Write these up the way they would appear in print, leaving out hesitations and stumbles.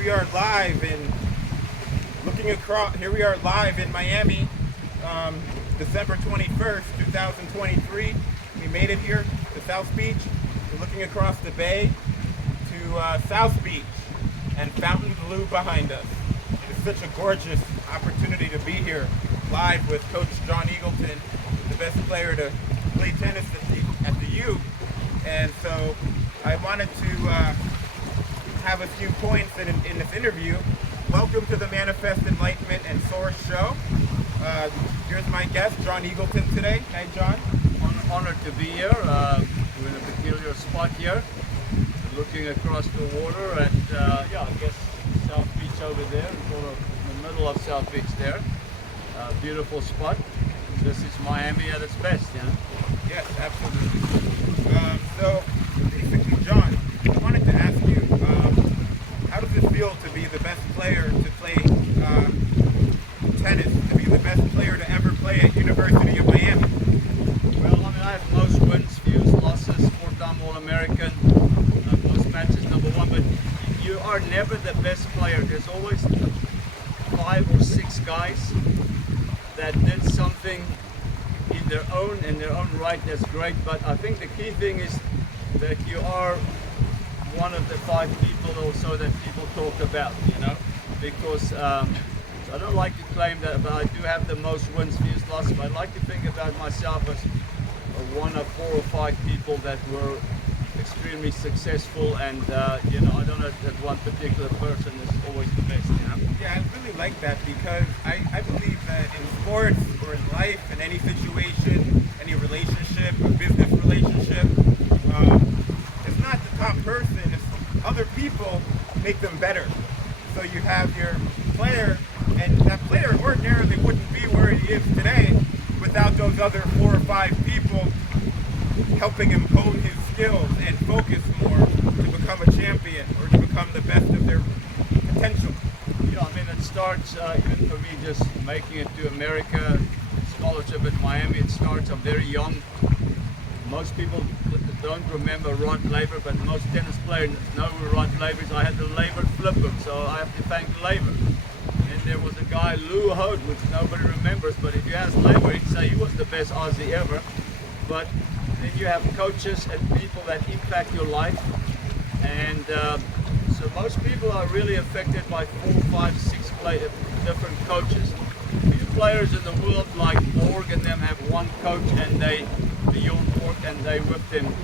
we are live in Here we are live in Miami, December 21st, 2023. We made it here to South Beach. We're looking across the bay to South Beach and Fontainebleau behind us. It's such a gorgeous opportunity to be here live with Coach John Eagleton, the best player to play tennis at the U. And so I wanted to have a few points in this interview. Welcome to the Manifest Enlightenment and Soar Show. Here's my guest, John Eagleton, today. Hi, John. Honored to be here. We're in a peculiar spot here, looking across the water at, I guess South Beach over there, sort of in the middle of South Beach there. Beautiful spot. This is Miami at its best, you know? Yes, absolutely. So, basically, John, I wanted to ask you, how does it feel to be the best player to play tennis, to be the best player to ever play at University of Miami? Well, I mean, I have most wins, fewest losses, four-time All-American, most matches #1, but you are never the best player. There's always 5 or 6 guys that did something in their own right that's great, but I think the key thing is that you are one of the 5 people also that people talk about, you know, because I don't like to claim that, but I do have the most wins, fewest losses, but I like to think about myself as one of 4 or 5 people that were extremely successful, and you know, I don't know that one particular person is always the best, you know. Yeah, I really like that because I believe that in sports or in life, in any situation, any relationship, a business relationship, it's not the top person, it's other people make them better. So you have your player, and that player ordinarily wouldn't be where he is today without those other 4 or 5 people helping him hone his skills and focus more to become a champion or to become the best of their potential. Yeah, I mean, it starts, even for me, just making it to America, scholarship at Miami, it starts, I'm very young. Most people don't remember Rod Laver, but most tennis players know who Rod Laver is. I had the Laver flipper, so I have to thank Laver. And there was a guy, Lou Hode, which nobody remembers, but if you ask Laver, he'd say he was the best Aussie ever. But then you have coaches and people that impact your life. And so most people are really affected by 4, 5, 6 different coaches. Few players in the world like Borg and them have one coach, and Bjorn Borg, and they whip them.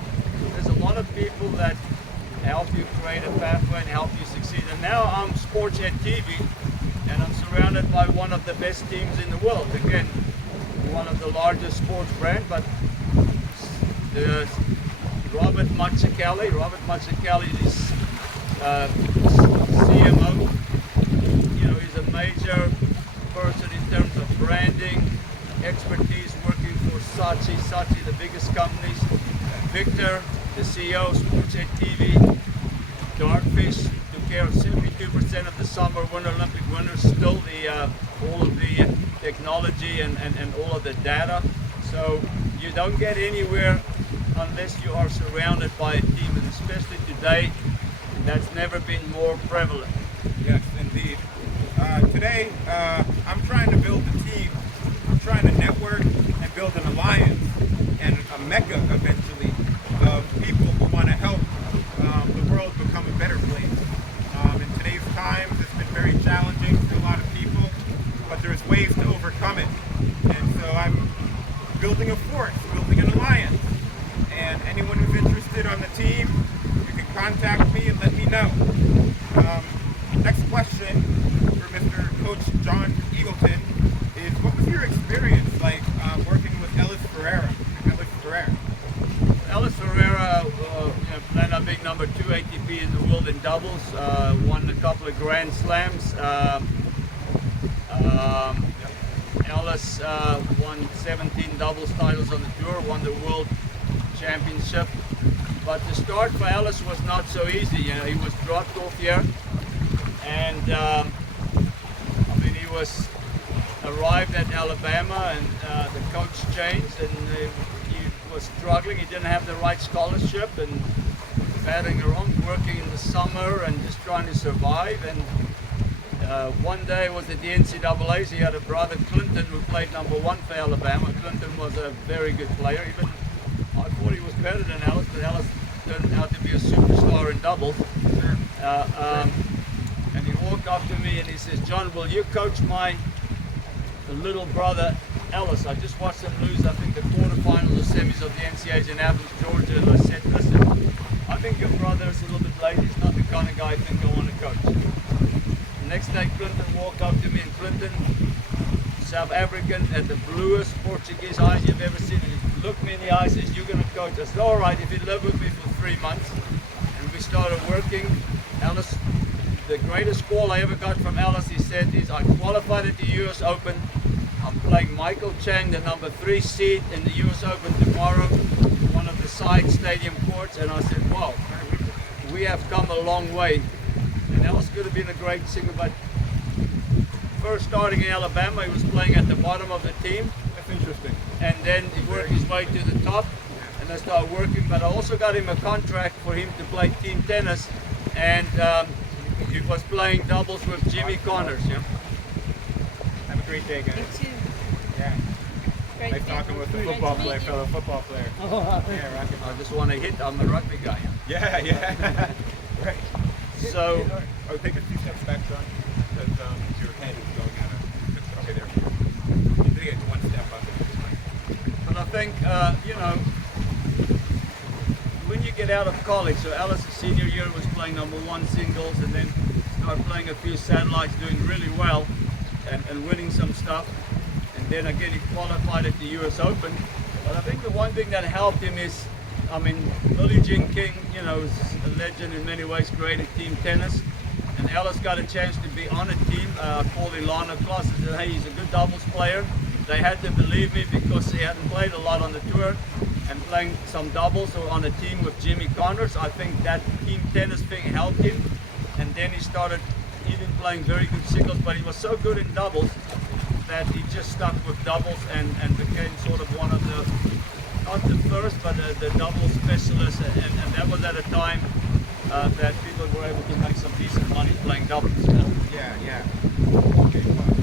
There's a lot of people that help you create a pathway and help you succeed. And now I'm SportsEdTV, and I'm surrounded by one of the best teams in the world. Again, one of the largest sports brands, but Robert Mazzucchelli is CMO. You know, he's a major person in terms of branding, expertise, working for Saatchi, the biggest companies. Victor, the CEO of SportsEdTV, Dartfish, took care of 72% of the summer Winter Olympic winners, still all of the technology and all of the data. So you don't get anywhere unless you are surrounded by a team, and especially today, that's never been more prevalent. Yes, indeed. Today, I'm trying to build a team. I'm trying to network and build an alliance and a mecca, eventually, of people who want to help the world become a better place. In today's times, it's been very challenging for a lot of people, but there's ways to overcome it. And so I'm building a force, building an alliance. And anyone who's interested on the team, you can contact me and let me know. Next question for Mr. Coach John Eagleton is, what was your experience like working with Ellis Ferreira? Ellis Ferreira, played a big number 2 ATP in the world in doubles, won a couple of Grand Slams. Ellis won 17 doubles titles on the tour, won the World Championship. But the start for Ellis was not so easy. You know, he was dropped off here, and he was arrived at Alabama, and the coach changed, and he was struggling. He didn't have the right scholarship, and batting around, working in the summer, and just trying to survive. And one day was at the NCAAs. He had a brother, Clinton, who played #1 for Alabama. Clinton was a very good player. Even I thought he was better than Ellis, but Ellis turned out to be a superstar in doubles. And he walked up to me and he says, "John, will you coach my little brother Ellis? I just watched him lose, I think, the quarterfinals or semis of the NCAAs in Athens, Georgia." And I said, "Listen, I think your brother is a little bit lazy. He's not the kind of guy I think I want to coach." The next day, Clinton walked up to me, and Clinton, South African, had the bluest Portuguese eyes you've ever seen. And he looked me in the eyes and says, "You're going to coach." I said, "All right, if you live with me for 3 months." And we started working. Ellis, the greatest call I ever got from Ellis, he said, is, "I qualified at the US Open. I'm playing Michael Chang, the #3 seed in the US Open tomorrow, one of the side stadium courts." And I said, "Wow, we have come a long way." And Ellis could have been a great singer, but first starting in Alabama, he was playing at the bottom of the team. That's interesting. And then he worked his way to the top, and I started working. But I also got him a contract for him to play team tennis, and he was playing doubles with Jimmy Connors. Yeah. Have a great day, guys. You too. Yeah. Great Nice to talking with the great to football meet player, you. fellow football player. Yeah, rocket. I just want to hit. I'm a rugby guy. Yeah, yeah. Right. So, Oh, take a few steps back, John. Because your head is going out of. Okay, there. You take it one step up. but I think, when you get out of college, so Ellis' senior year was playing #1 singles, and then started playing a few satellites, doing really well, and winning some stuff. And then again, he qualified at the US Open. But I think the one thing that helped him is, Billie Jean King, is a legend in many ways, created team tennis. And Ellis got a chance to be on a team. I called Ilana Klaas and said, "Hey, he's a good doubles player." They had to believe me because he hadn't played a lot on the tour, and playing some doubles or on a team with Jimmy Connors. I think that team tennis thing helped him. And then he started even playing very good singles, but he was so good in doubles that he just stuck with doubles and became sort of one of the, not the first, but the doubles specialist. And that was at a time that people were able to make some decent money playing doubles. Yeah, yeah. Okay.